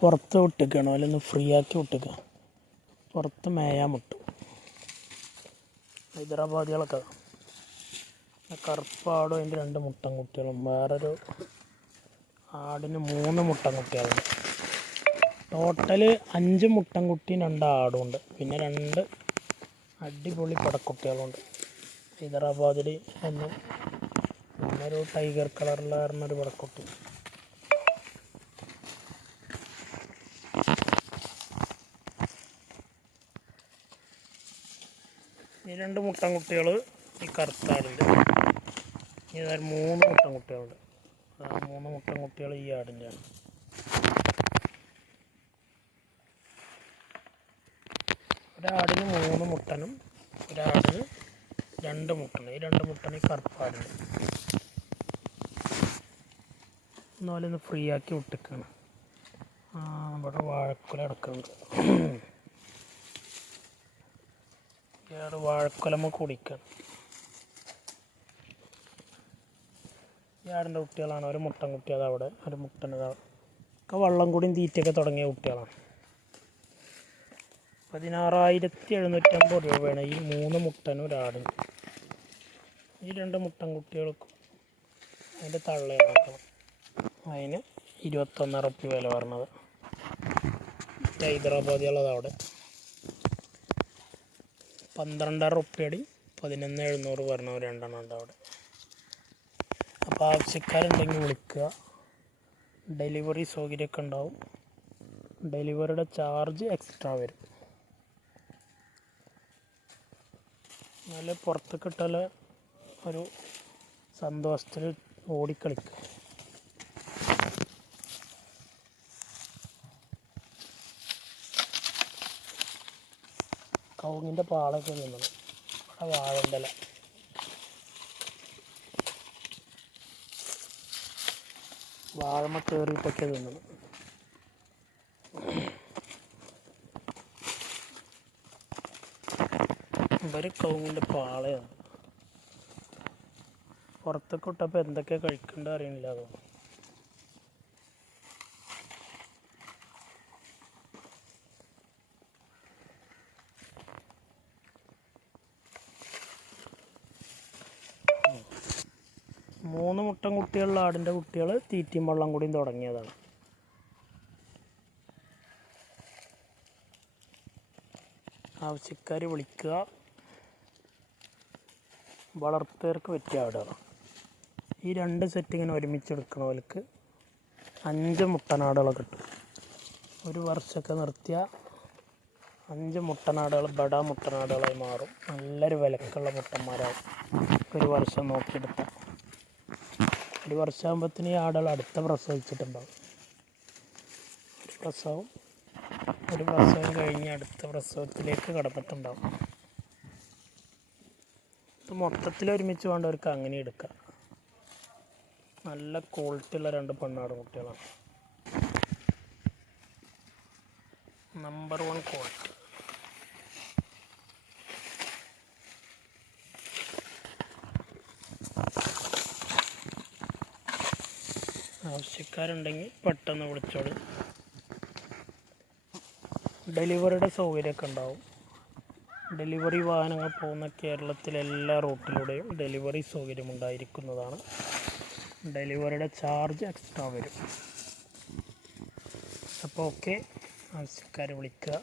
പുറത്ത് വിട്ടിക്കണം? അല്ലെങ്കിൽ ഫ്രീ ആക്കി വിട്ടിക്കുക പുറത്ത് മേയാൻ മുട്ടും ഹൈദരാബാദികളൊക്കെ കറുപ്പാടും അതിന്റെ രണ്ട് മുട്ടൻ കുട്ടികളും വേറൊരു ആടിന് മൂന്ന് മുട്ടൻ കുട്ടികളുണ്ട് ടോട്ടൽ അഞ്ച് മുട്ടൻ കുട്ടിയും രണ്ട് ആടും ഉണ്ട് പിന്നെ രണ്ട് അടിപൊളി പടക്കുട്ടികളുണ്ട്. ഹൈദരാബാദിൽ ഒന്നും പിന്നെ ഒരു ടൈഗർ ഒരു പടക്കുട്ടി. രണ്ട് മുട്ടൻ കുട്ടികൾ ഈ കറുത്താടിന്റെ. ഇതായി മൂന്ന് മുട്ടൻ കുട്ടികളുണ്ട് ആ മൂന്ന് മുട്ടൻ കുട്ടികൾ ഈ ആടിന്റെയാണ് ഒരാടിന് മൂന്ന് മുട്ടനും ഒരാടിന് രണ്ട് മുട്ടനും. ഈ രണ്ട് മുട്ടനും കറുപ്പാടിന്. എന്നാലും ഫ്രീ ആക്കി വിട്ടിക്കാണ് ഇവിടെ വാഴക്കുല അടക്കുന്നുണ്ട് ഇയാൾ വാഴക്കുലമ്മ കുടിക്കണം. ആടിന്റെ കുട്ടികളാണ്. ഒരു മുട്ടൻ കുട്ടി അതവിടെ ഒരു മുട്ടൻ ഒക്കെ വള്ളം കൂടിയും തീറ്റയൊക്കെ തുടങ്ങിയ കുട്ടികളാണ്. പതിനാറായിരത്തി എഴുന്നൂറ്റമ്പത് രൂപയാണ് ഈ മൂന്ന് മുട്ടനും ഒരാടിന് ഈ രണ്ട് മുട്ടൻ കുട്ടികൾക്കും അതിന്റെ തള്ളയാക്കണം അതിന് ഇരുപത്തൊന്നര റുപ്യ വില പറഞ്ഞത് ഹൈദരാബാദികളത് അവിടെ. പന്ത്രണ്ടര റുപ്യടി പതിനൊന്ന് എഴുന്നൂറ് പറഞ്ഞ രണ്ടെണ്ണം ഉണ്ട് അവിടെ. അപ്പോൾ ആവശ്യക്കാരുണ്ടെങ്കിൽ വിളിക്കുക. ഡെലിവറി സൗകര്യമൊക്കെ ഉണ്ടാവും. ഡെലിവറിയുടെ ചാർജ് എക്സ്ട്രാ വരും. നല്ല പുറത്ത് കിട്ടല ഒരു സന്തോഷത്തിൽ ഓടിക്കളിക്കുക കവുങ്ങിന്റെ പാളൊക്കെ നിന്നത്. ഇവിടെ വാഴണ്ടല വാഴമ കയറിയിട്ടൊക്കെ നിന്നത്. ഇവർ കവുങ്ങിന്റെ പാളയാണ്. പുറത്തൊക്കെ ഇട്ടപ്പോൾ എന്തൊക്കെ കഴിക്കണ്ട അറിയണില്ല തോന്നുന്നു. മൂന്ന് മുട്ടൻ കുട്ടികളുള്ള ആടിന്റെ കുട്ടികൾ തീറ്റയും വെള്ളം കൂടിയും തുടങ്ങിയതാണ്. ആവശ്യക്കാർ വിളിക്കുക. വളർത്തുകാർക്ക് പറ്റിയ ആടുകളാണ് ഈ രണ്ട് സെറ്റ് ഇങ്ങനെ ഒരുമിച്ച് എടുക്കുന്നവർക്ക് അഞ്ച് മുട്ടനാടുകൾ കിട്ടും. ഒരു വർഷമൊക്കെ നിർത്തിയ അഞ്ച് മുട്ടനാടുകൾ ബട മുട്ടനാടുകളായി മാറും. നല്ലൊരു വിലക്കുള്ള മുട്ടന്മാരാകും ഒരു വർഷം നോക്കിയെടുത്താൽ ഒരു വർഷമാകുമ്പോഴത്തേന് ഈ ആടുകൾ അടുത്ത പ്രസവിച്ചിട്ടുണ്ടാവും. ഒരു പ്രസവം ഒരു പ്രസവം കഴിഞ്ഞ് അടുത്ത പ്രസവത്തിലേക്ക് കടന്നിട്ടുണ്ടാവും. ഇത് മൊത്തത്തിൽ ഒരുമിച്ച് വേണ്ടവർക്ക് അങ്ങനെ എടുക്കാം. നല്ല ക്വാളിറ്റി ഉള്ള രണ്ട് പെണ്ണാട് കുട്ടികളാണ്. നമ്പർ വൺ ക്വാളിറ്റി ആവശ്യക്കാരുണ്ടെങ്കിൽ പെട്ടെന്ന് വിളിച്ചോളൂ. ഡെലിവറിയുടെ സൗകര്യമൊക്കെ ഉണ്ടാവും. ഡെലിവറി വാഹനങ്ങൾ പോകുന്ന കേരളത്തിലെ എല്ലാ റൂട്ടിലൂടെയും ഡെലിവറി സൗകര്യം ഉണ്ടായിരിക്കുന്നതാണ്. ഡെലിവറിയുടെ ചാർജ് എക്സ്ട്രാ വരും. അപ്പോൾ ഓക്കെ. ആവശ്യക്കാർ വിളിക്കുക.